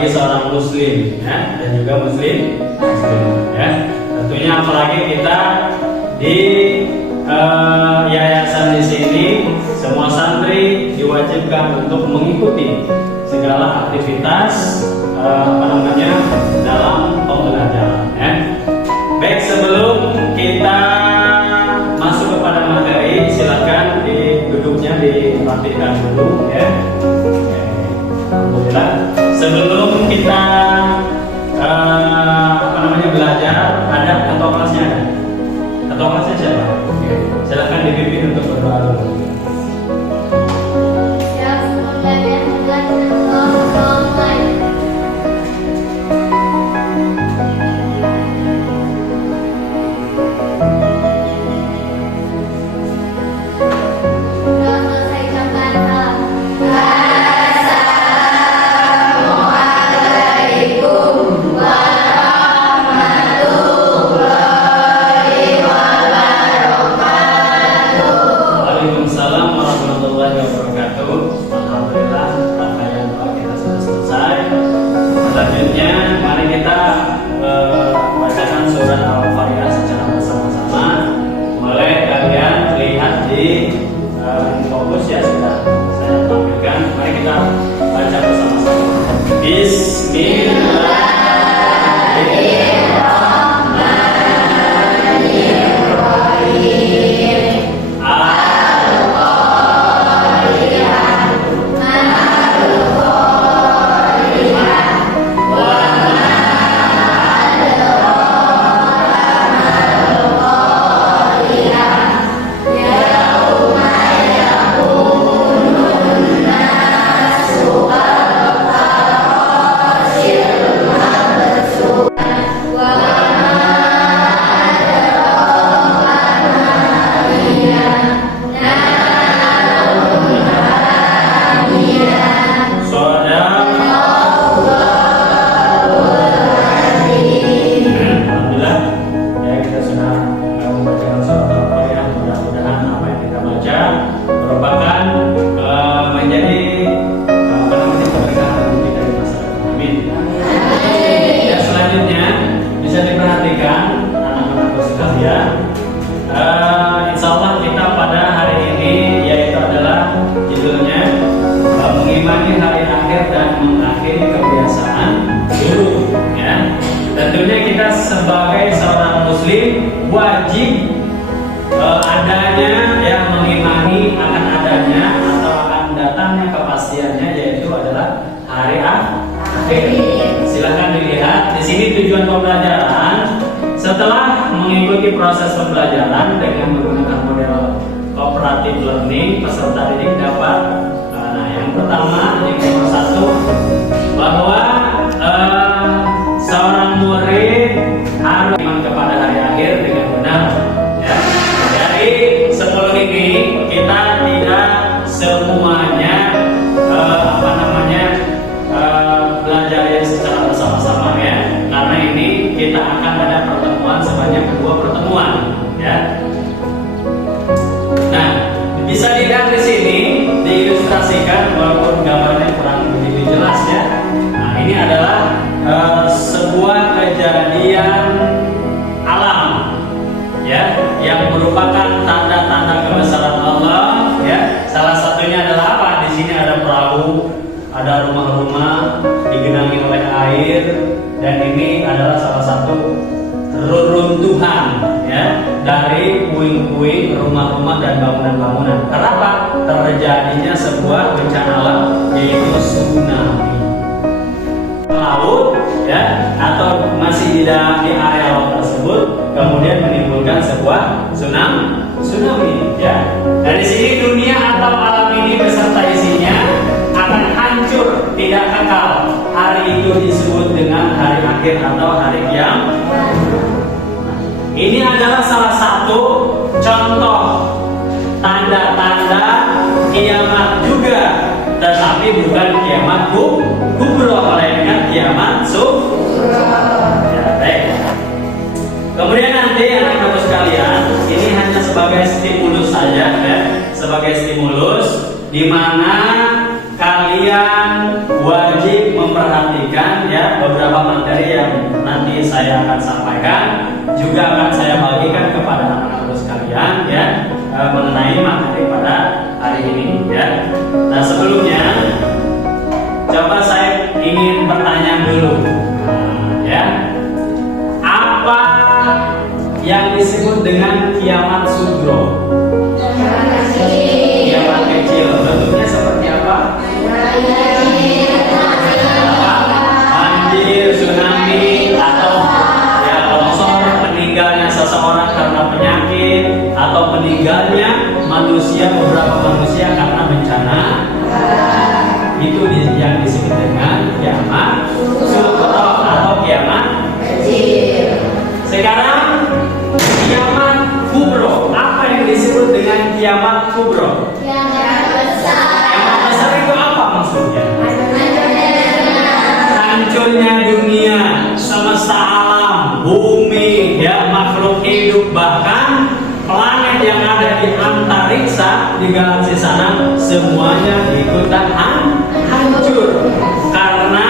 bagi seorang muslim ya, dan juga muslim ya. Tentunya apalagi kita di yayasan di sini semua santri diwajibkan untuk mengikuti segala aktivitas dalam pembelajaran ya. Baik, sebelum kita masuk kepada materi, silakan duduknya dirapikan dulu ya. Alhamdulillah. Sebelum kita belajar, ada ketua kelasnya ada? Ketua kelasnya siapa? Oke. Silakan dipimpin untuk berdoa dulu. Sebagai seorang muslim wajib adanya yang mengimani akan adanya atau akan datangnya kepastiannya, yaitu adalah hari akhir. Silakan dilihat di sini tujuan pembelajaran. Setelah mengikuti proses pembelajaran dengan menggunakan model cooperative learning, peserta didik dapat yang pertama, yang nomor satu, bahwa seorang murid harus iman kepada hari akhir dengan benar ya. Dari 10 ini kita tidak semuanya belajar secara bersama-sama ya, karena ini kita akan ada pertemuan sebanyak 2 pertemuan ya. Nah, bisa dilihat di sini diilustrasikan walaupun gambarnya kurang begitu jelas ya. Nah, ini adalah sebuah kejadian alam ya, yang merupakan tanda-tanda kebesaran Allah ya. Salah satunya adalah apa? Di sini ada perahu, ada rumah-rumah digenangi oleh air, dan ini adalah salah satu reruntuhan ya dari puing-puing rumah-rumah dan bangunan-bangunan. Kenapa? Terjadinya sebuah bencana alam, yaitu tsunami laut ya, atau masih di area laut tersebut, kemudian menimbulkan sebuah tsunami ya. Dari sini dunia atau alam ini beserta isinya akan hancur, tidak kekal. Hari itu disebut dengan hari akhir atau hari kiamat. Ini adalah salah satu contoh tanda-tanda kiamat juga, tetapi bukan kiamat kubro, melainkan kiamat sughra. Ya, baik. Kemudian nanti anak-anak sekalian, ini hanya sebagai stimulus saja ya, sebagai stimulus di mana kalian wajib memperhatikan beberapa materi yang nanti saya akan sampaikan, juga akan saya bagikan kepada anak-anak sekalian ya, mengenai materi pada hari ini ya. Nah, sebelumnya coba saya ingin bertanya dulu, ya, apa yang disebut dengan kiamat sugro? Kiamat kecil, bentuknya seperti apa? Banjir, tsunami, atau ya longsor, meninggalnya seseorang karena penyakit, atau meninggalnya manusia, beberapa manusia karena bencana. Itu yang disebut dengan kiamat sugro atau kiamat kecil. Sekarang kiamat kubro, apa yang disebut dengan kiamat kubro? Kiamat besar. Kiamat besar itu apa maksudnya? Hancurnya dunia, semesta alam, bumi, ya, makhluk hidup, bahkan planet yang ada di antariksa, di galaksi sana, semuanya ikutan hancur. Karena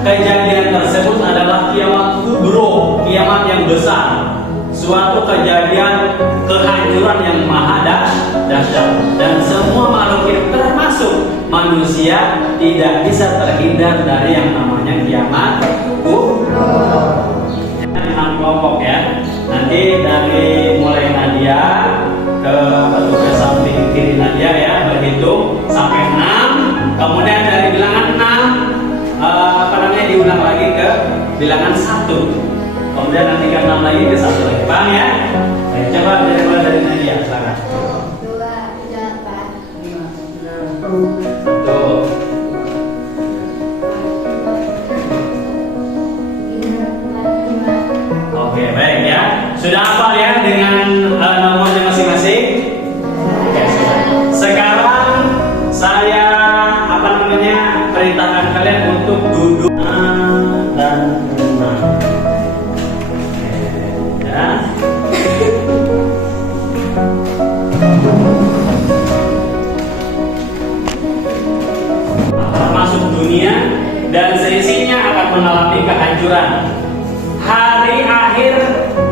kejadian tersebut adalah kiamat kubro, kiamat yang besar, suatu kejadian kehancuran yang maha dahsyat, dan semua makhluk hidup termasuk manusia tidak bisa terhindar dari yang namanya kiamat kubro. 6 kelompok ya. Nanti dari mulai Nadia ke petugas samping kiri Nadia ya, berhitung sampai 6. Kemudian dari bilangan 6 diulang lagi ke bilangan 1. Kemudian nanti ke 6 lagi ke 1 lagi. Paham ya? Baik, coba mulai dari Nadia, silakan. 2, 3, 4, 5, 6. Tuh. Oke, baik ya. Sudah hafal ya dengan nomornya masing-masing? Oke, sudah. Sekarang saya perintahkan kalian untuk duduk dan tenang. Ya. Termasuk dunia dan seisinya akan mengalami kehancuran. Hari akhir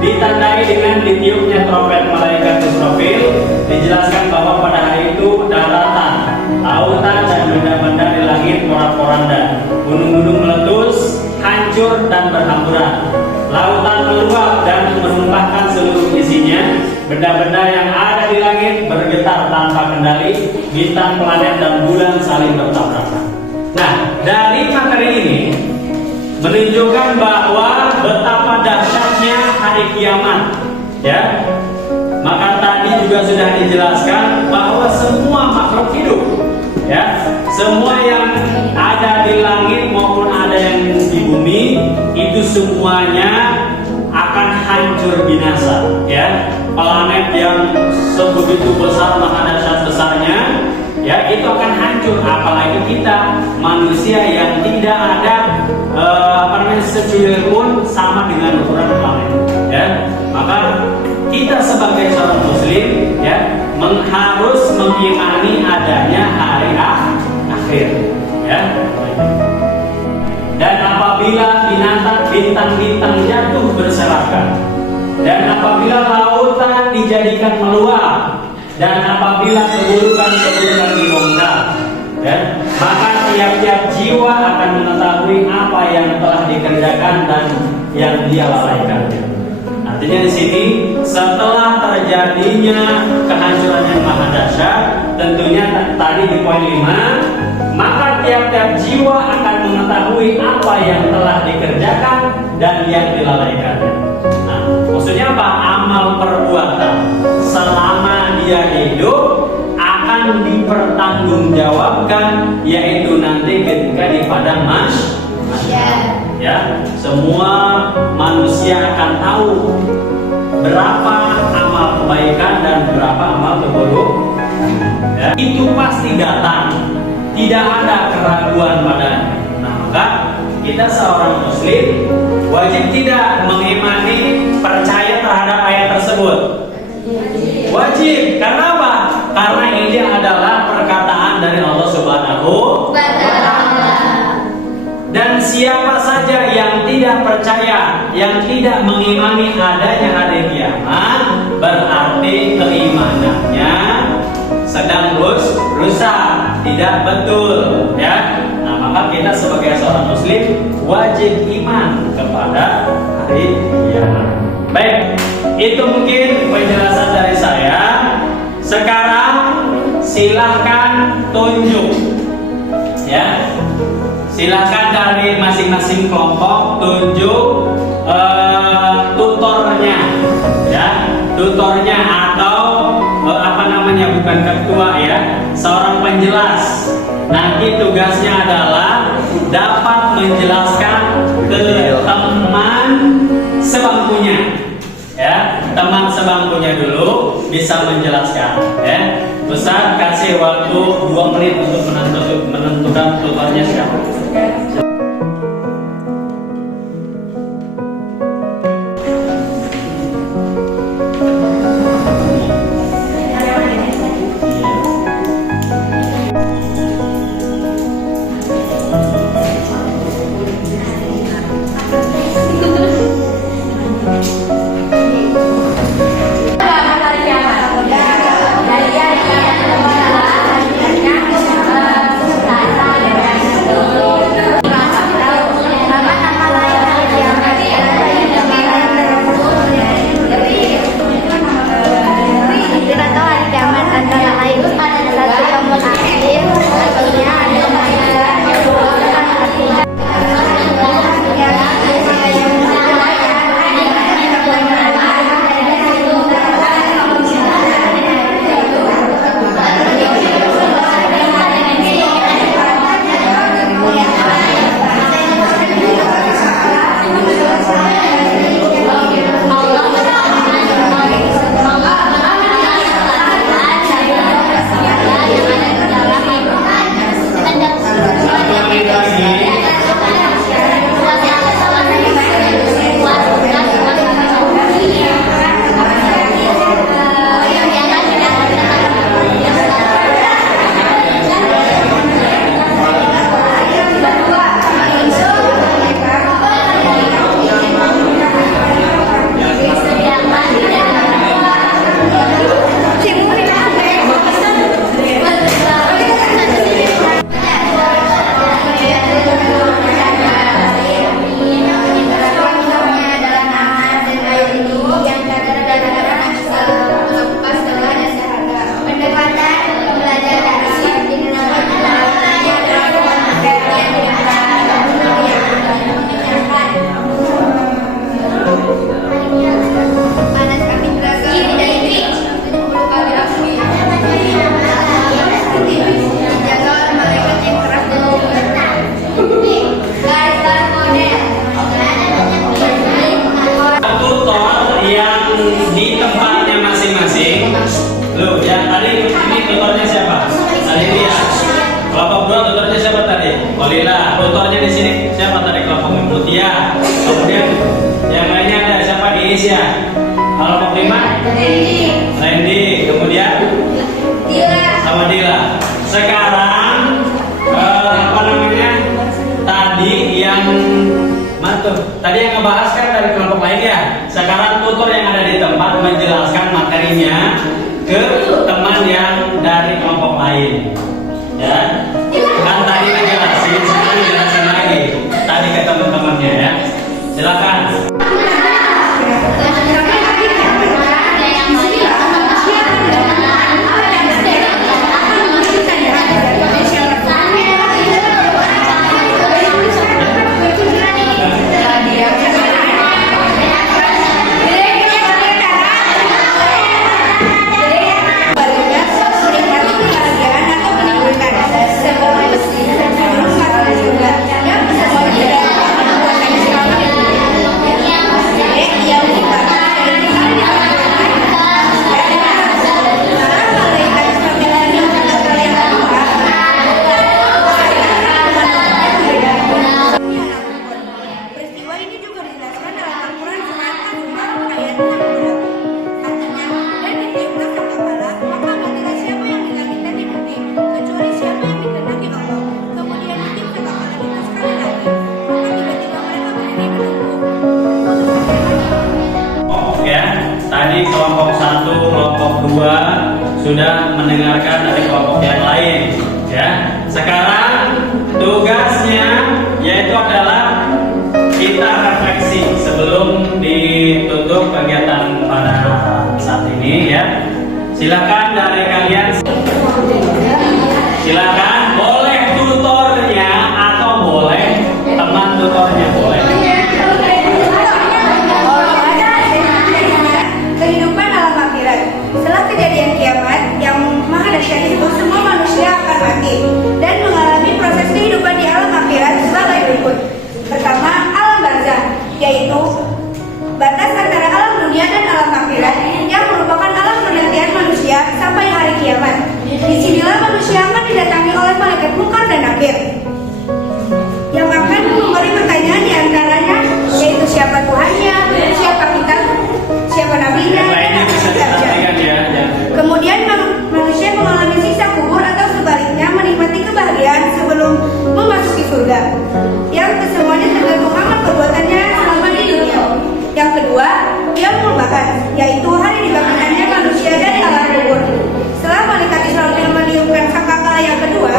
ditandai dengan ditiupnya trompet malaikat Israfil. Dijelaskan bahwa pada hari itu daratan, lautan, dan benda-benda di langit porak-poranda, gunung-gunung meletus, hancur dan berhamburan. Lautan meluap dan menumpahkan seluruh isinya. Benda-benda yang ada di langit bergetar tanpa kendali. Bintang, planet, dan bulan saling bertabrakan. Nah, dari materi ini menunjukkan bahwa betapa dahsyatnya hari kiamat, ya. Maka tadi juga sudah dijelaskan bahwa semua makhluk hidup, ya, semua yang ada di langit maupun ada yang di bumi, itu semuanya akan hancur binasa, ya. Planet yang sebegitu besar, maha dahsyat besarnya, ya, itu akan hancur. Apalagi kita manusia yang tidak ada secuil pun sama dengan ukuran planet, ya. Maka kita sebagai seorang muslim, ya, harus mengimani adanya hari akhir, ya. Dan apabila bintang-bintang jatuh berserakan, dan apabila lautan dijadikan meluap, dan apabila keburukan-keburukan dibongkar, ya, maka tiap-tiap jiwa akan mengetahui apa yang telah dikerjakan dan yang dia lalaikannya. Artinya di sini setelah terjadinya kehancuran yang maha dahsyat, tentunya tadi di poin 5, maka tiap-tiap jiwa akan mengetahui apa yang telah dikerjakan dan yang dilalaikannya. Nah, maksudnya apa? Amal perbuatan selama dia hidup akan dipertanggungjawabkan, yaitu nanti ketika di padang mahsyar, ya, semua manusia akan tahu berapa amal kebaikan dan berapa amal keburukan, ya. Itu pasti datang, tidak ada keraguan padanya. Nah, maka kita seorang muslim wajib tidak mengimani, percaya terhadap ayat tersebut. Wajib, karena apa? Karena ini adalah perkataan dari Allah Subhanahu wa Ta'ala. Dan siapa saja yang tidak percaya, yang tidak mengimani adanya hari kiamat, berarti keimanannya sedang rusak, tidak betul, ya. Nah, maka kita sebagai seorang muslim wajib iman kepada hari kiamat. Baik, itu mungkin penjelasan dari saya. Sekarang silahkan tunjuk, ya. Silahkan dari masing-masing kelompok tunjuk tutornya, ya, tutornya atau bukan ketua, ya, seorang penjelas. Nanti tugasnya adalah dapat menjelaskan ke teman sebangkunya, ya, teman sebangkunya dulu bisa menjelaskan, ya. Ustaz kasih waktu 2 menit untuk menentukan tutornya siapa. Alhamdulillah. Tutornya di sini siapa tadi? Kelompok Mutia. Kemudian yang lainnya ada siapa? Indonesia. Kelompok 5? Randy. Kemudian sama Dila. Sekarang tadi yang tadi yang ngebahas kan dari kelompok lain, ya. Sekarang tutor yang ada di tempat menjelaskan materinya ke teman yang dari kelompok lain, ya. Kan tadi ngejelasin, sekarang ngejelasin lagi tadi ke teman-temannya, ya. Silakan. kelompok 2 sudah mendengarkan dari kelompok yang lain ya. Sekarang tugasnya yaitu adalah kita refleksi sebelum ditutup kegiatan pada saat ini ya. Silakan dari kalian, silakan boleh tutornya atau boleh teman tutornya boleh. Kehidupan alam akhirat. Setelah kejadian kiamat yang maha dahsyat itu, semua manusia akan mati dan mengalami proses kehidupan di alam akhirat sebagai berikut. Pertama, alam barzah, yaitu batas antara alam dunia dan alam akhirat yang merupakan alam penantian manusia sampai hari kiamat. Disinilah manusia akan didatangi oleh malaikat Munkar dan Nakir yang akan memberi pertanyaan diantaranya, yaitu siapa Tuhannya, siapa kita, siapa nabinya, dan apa kitabnya. Kemudian manusia mengalami siksa kubur atau sebaliknya menikmati kebahagiaan sebelum memasuki surga. Yang kesemuanya tergantung amal perbuatannya selama di dunia. Yang kedua, yaumul ba'ats, yaitu hari dibangkitkannya manusia dari alam kubur. Setelah malaikat Israfil meniupkan sangkakala yang kedua,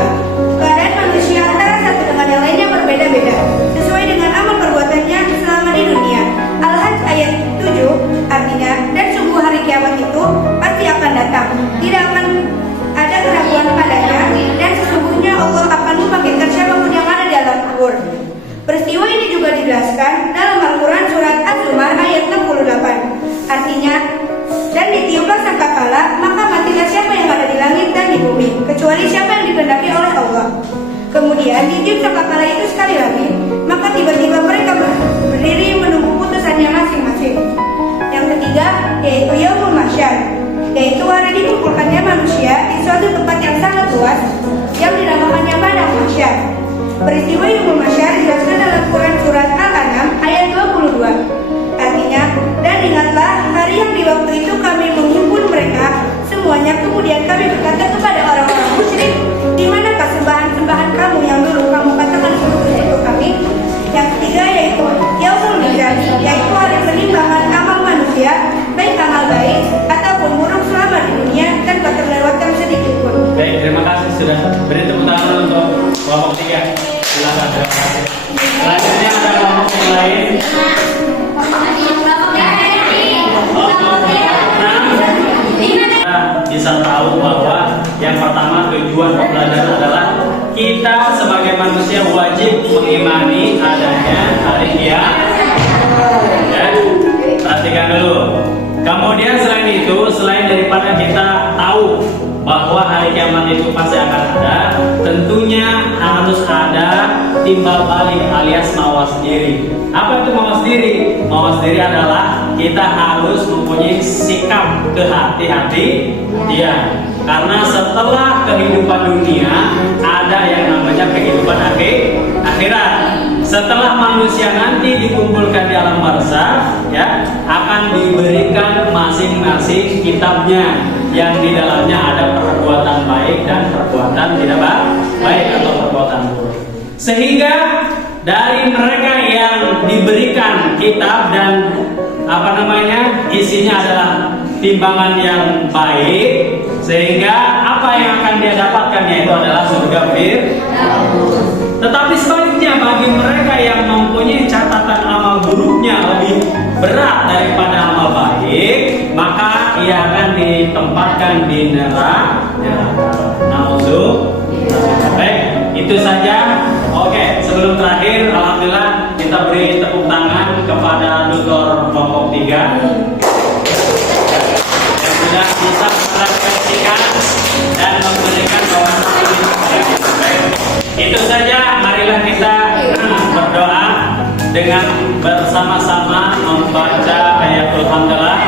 keadaan manusia antara satu dengan yang lainnya berbeda-beda sesuai dengan amal perbuatannya selama di dunia. Al-Hajj ayat 7 artinya, dan sungguh hari kiamat itu pasti akan datang, tidak akan ada keraguan padanya, dan sesungguhnya Allah akan membangkitkan siapapun yang ada di alam kubur. Peristiwa ini juga dijelaskan dalam Al-Quran surat Az-Zumar ayat 68. Artinya, dan ditiuplah sangkakala, maka matilah siapa yang ada di langit dan di bumi, kecuali siapa yang dikehendaki oleh Allah. Kemudian ditiup sangkakala itu sekali lagi, maka tiba-tiba mereka berdiri menunggu putusannya masing-masing. Yang ketiga, yaitu Yaumul Mahsyar, yaitu hari dikumpulkannya manusia di suatu tempat yang sangat luas yang dinamakannya Padang Mahsyar. Peristiwa Yaumul Mahsyar dijelaskan dalam Quran surat Al-An'am ayat 22. Artinya, dan ingatlah hari yang di waktu itu kami menghimpun mereka semuanya, kemudian kami berkata kepada orang-orang musyrik, di manakah sembahan-sembahan kamu yang dulu kamu katakan untuk kami? Yang ketiga yaitu Yaumul Mizan, yaitu hari penimbangan amal manusia, baik amal baik ataupun buruk selama di dunia tanpa terlewatkan sedikit pun. Baik, terima kasih sudah beri tepuk tangan untuk kelompok 3. Silakan, terima kasih. Selanjutnya ada kelompok yang lain. Kita bisa tahu bahwa yang pertama tujuan pembelajaran adalah kita sebagai manusia wajib mengimani adanya hari kiamat. Ya, perhatikan dulu. Kemudian selain itu, selain daripada kita tahu bahwa hari kiamat itu pasti akan ada, tentunya harus ada timbal balik alias mawas diri. Apa itu mawas diri? Mawas diri adalah kita harus mempunyai sikap kehati-hatian. Karena setelah kehidupan dunia ada yang namanya kehidupan akhirat. Setelah manusia nanti dikumpulkan di alam barzah, ya, akan diberikan masing-masing kitabnya yang di dalamnya ada perbuatan baik dan perbuatan tidak baik atau perbuatan buruk. Sehingga dari mereka yang diberikan kitab dan isinya adalah timbangan yang baik, sehingga apa yang akan dia dapatkan yaitu adalah surga firdaus. Tetapi sebaliknya bagi mereka yang mempunyai catatan amal buruknya lebih berat daripada amal baik, maka ia akan ditempatkan di neraka. Baik, itu saja. Oke, sebelum terakhir, alhamdulillah kita beri tepuk tangan kepada tutor kelompok 3 yang sudah bisa merefleksikan dan memberikan wawasan. Itu saja, marilah kita berdoa dengan bersama-sama membaca ayatul hamdalah.